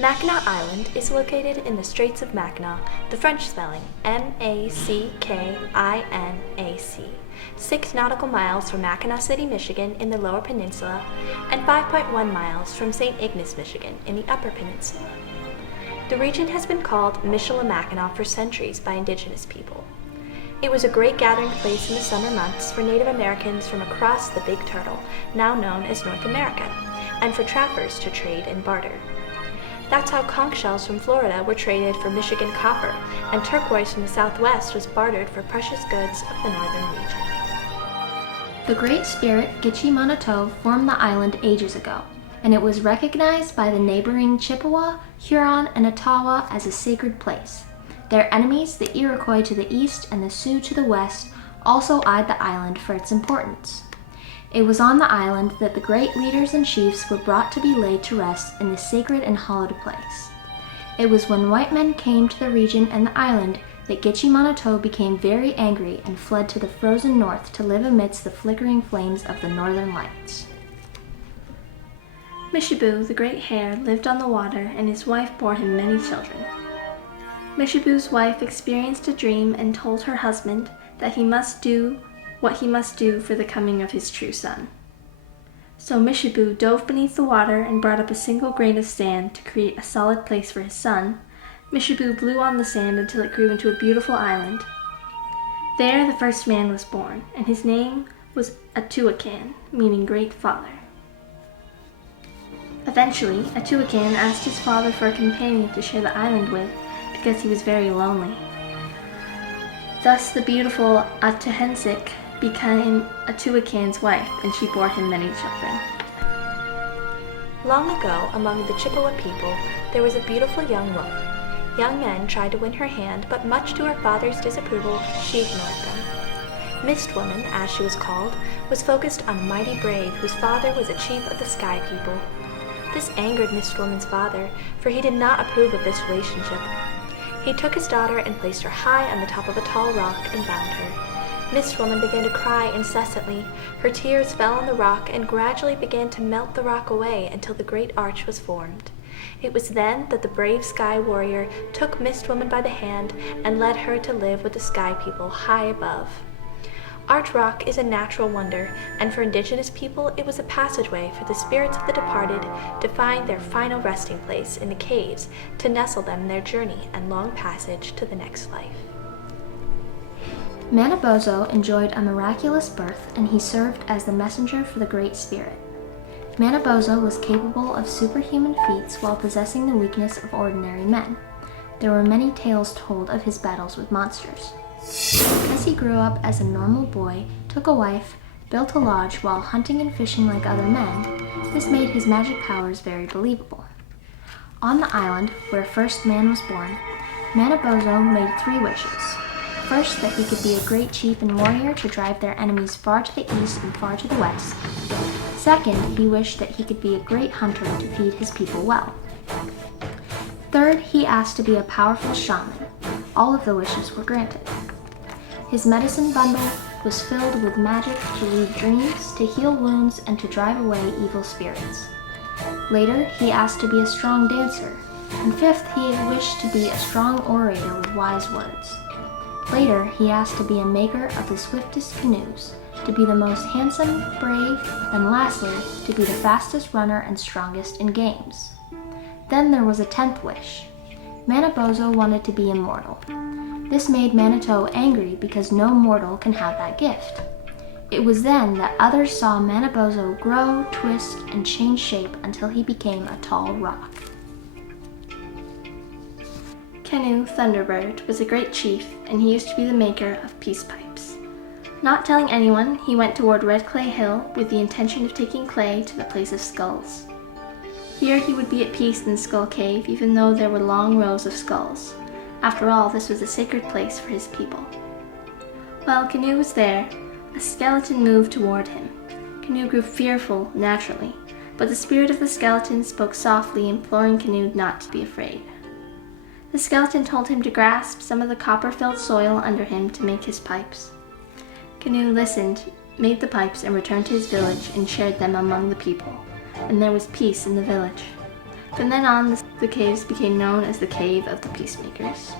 Mackinac Island is located in the Straits of Mackinac, the French spelling Mackinac, 6 nautical miles from Mackinac City, Michigan in the Lower Peninsula, and 5.1 miles from St. Ignace, Michigan in the Upper Peninsula. The region has been called Michilimackinac for centuries by indigenous people. It was a great gathering place in the summer months for Native Americans from across the Big Turtle, now known as North America, and for trappers to trade and barter. That's how conch shells from Florida were traded for Michigan copper, and turquoise from the Southwest was bartered for precious goods of the northern region. The Great Spirit Gitche-Manito formed the island ages ago, and it was recognized by the neighboring Chippewa, Huron, and Ottawa as a sacred place. Their enemies, the Iroquois to the east and the Sioux to the west, also eyed the island for its importance. It was on the island that the great leaders and chiefs were brought to be laid to rest in this sacred and hallowed place. It was when white men came to the region and the island that Gitche-Manito became very angry and fled to the frozen north to live amidst the flickering flames of the northern lights. Mishibu, the great hare, lived on the water, and his wife bore him many children. Mishibu's wife experienced a dream and told her husband that he must do what he must do for the coming of his true son. So Mishibu dove beneath the water and brought up a single grain of sand to create a solid place for his son. Mishibu blew on the sand until it grew into a beautiful island. There the first man was born, and his name was Atuacan, meaning great father. Eventually, Atuacan asked his father for a companion to share the island with because he was very lonely. Thus the beautiful Atahensik became Atuacan's wife, and she bore him many children. Long ago, among the Chippewa people, there was a beautiful young woman. Young men tried to win her hand, but much to her father's disapproval, she ignored them. Mist Woman, as she was called, was focused on a mighty brave whose father was a chief of the Sky People. This angered Mist Woman's father, for he did not approve of this relationship. He took his daughter and placed her high on the top of a tall rock and bound her. Mist Woman began to cry incessantly. Her tears fell on the rock and gradually began to melt the rock away until the great arch was formed. It was then that the brave Sky Warrior took Mist Woman by the hand and led her to live with the Sky People high above. Arch Rock is a natural wonder, and for indigenous people it was a passageway for the spirits of the departed to find their final resting place in the caves to nestle them in their journey and long passage to the next life. Manabozho enjoyed a miraculous birth, and he served as the messenger for the Great Spirit. Manabozho was capable of superhuman feats while possessing the weakness of ordinary men. There were many tales told of his battles with monsters. Because he grew up as a normal boy, took a wife, built a lodge while hunting and fishing like other men, this made his magic powers very believable. On the island, where first man was born, Manabozho made 3 wishes. First, that he could be a great chief and warrior to drive their enemies far to the east and far to the west. Second, he wished that he could be a great hunter to feed his people well. Third, he asked to be a powerful shaman. All of the wishes were granted. His medicine bundle was filled with magic to read dreams, to heal wounds, and to drive away evil spirits. Later, he asked to be a strong dancer. And fifth, he wished to be a strong orator with wise words. Later, he asked to be a maker of the swiftest canoes, to be the most handsome, brave, and lastly, to be the fastest runner and strongest in games. Then there was a 10th wish. Manabozho wanted to be immortal. This made Manitou angry because no mortal can have that gift. It was then that others saw Manabozho grow, twist, and change shape until he became a tall rock. Canoe Thunderbird was a great chief, and he used to be the maker of peace pipes. Not telling anyone, he went toward Red Clay Hill with the intention of taking clay to the place of skulls. Here he would be at peace in the Skull Cave, even though there were long rows of skulls. After all, this was a sacred place for his people. While Canoe was there, a skeleton moved toward him. Canoe grew fearful naturally, but the spirit of the skeleton spoke softly, imploring Canoe not to be afraid. The skeleton told him to grasp some of the copper-filled soil under him to make his pipes. Canoe listened, made the pipes, and returned to his village and shared them among the people, and there was peace in the village. From then on, the caves became known as the Cave of the Peacemakers.